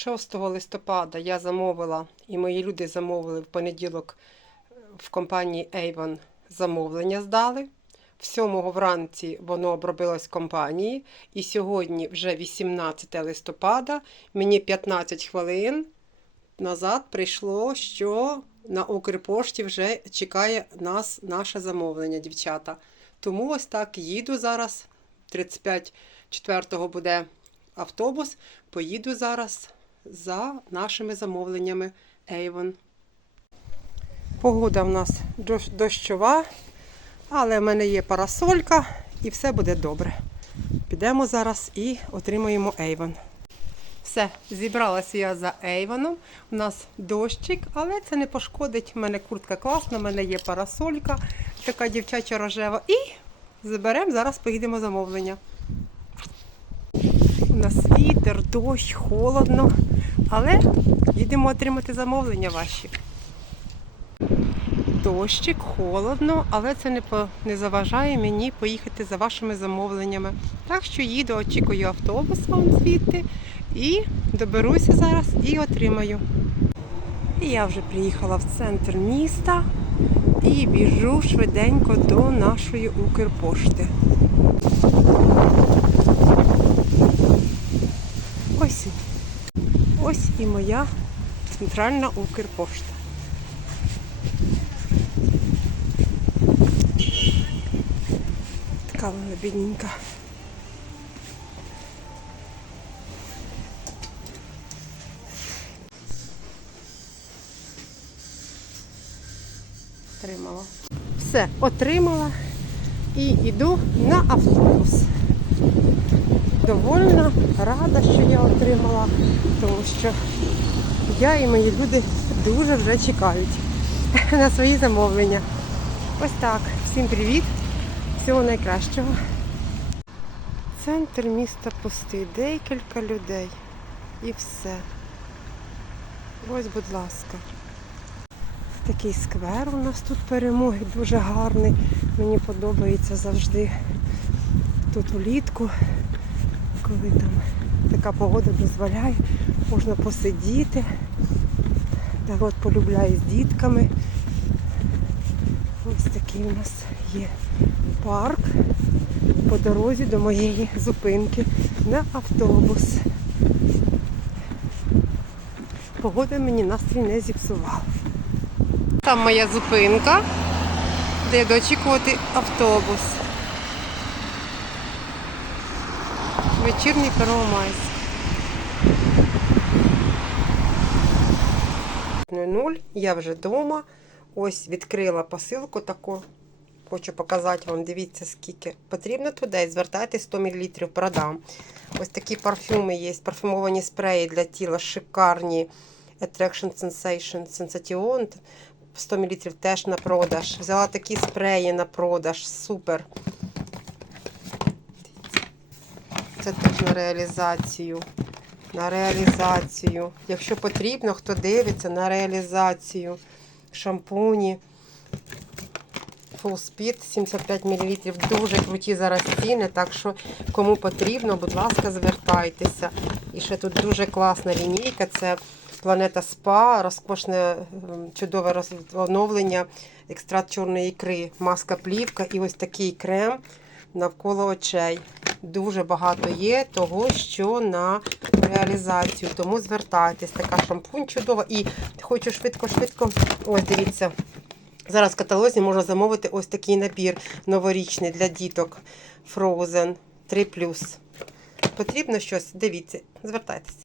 6 листопада я замовила, і мої люди замовили в понеділок е, в компанії Avon замовлення здали. В 7 вранці воно обробилось в компанії. І сьогодні вже 18 листопада, мені 15 хвилин назад прийшло, що на Укрпошті вже чекає нас наше замовлення, дівчата. Тому ось так їду зараз. 35 4 буде автобус. Поїду зараз за нашими замовленнями Avon. Погода в нас дощова, але в мене є парасолька і все буде добре. Підемо зараз і отримаємо Avon. Все, зібралася я за Ейвоном. У нас дощик, але це не пошкодить. У мене куртка класна, у мене є парасолька, така дівчача рожева. І заберемо, зараз поїдемо замовлення. Нас вітер, дощ, холодно, але їдемо отримати замовлення ваші. Дощик, холодно, але це не, по, не заважає мені поїхати за вашими замовленнями. Так що їду, очікую автобус вам звідти і доберуся зараз і отримаю. Я вже приїхала в центр міста і біжу швиденько до нашої Укрпошти. Ось, ось і моя центральна Укрпошта. Така вона бідненька. Отримала. Все, отримала і йду на автобус. Довольна, рада, що я отримала, тому що я і мої люди дуже вже чекають на свої замовлення. Ось так. Всім привіт, всього найкращого. Центр міста пустий, декілька людей. І все. Ось, будь ласка. Такий сквер у нас тут перемоги дуже гарний. Мені подобається завжди. Тут улітку, коли там така погода дозволяє, можна посидіти. Народ полюбляє з дітками. Ось такий у нас є парк по дорозі до моєї зупинки на автобус. Погода мені настрій не зіпсувала. Там моя зупинка, де дочікувати автобус. Вечірній Первомайськ. 0, я вже вдома. Ось відкрила посилку таку. Хочу показати вам, дивіться, скільки потрібно туди. Звертайтесь 100 мл продам. Ось такі парфюми є, парфюмовані спреї для тіла, шикарні. Attraction Sensation Sensation. 100 мл теж на продаж. Взяла такі спреї на продаж. Супер. Це теж на реалізацію. На реалізацію. Якщо потрібно, хто дивиться, на реалізацію. Шампуні. Full Speed 75 мл. Дуже круті зараз ціни. Так що, кому потрібно, будь ласка, звертайтеся. І ще тут дуже класна лінійка. Це Планета СПА, розкошне ем, чудове оновлення, екстракт чорної ікри, маска плівка і ось такий крем навколо очей. Дуже багато є того, що на реалізацію. Тому звертайтесь. Така шампунь чудова. І хочу швидко-швидко. Ось дивіться. Зараз в каталозі можна замовити ось такий набір новорічний для діток Frozen 3. Потрібно щось? Дивіться, звертайтеся.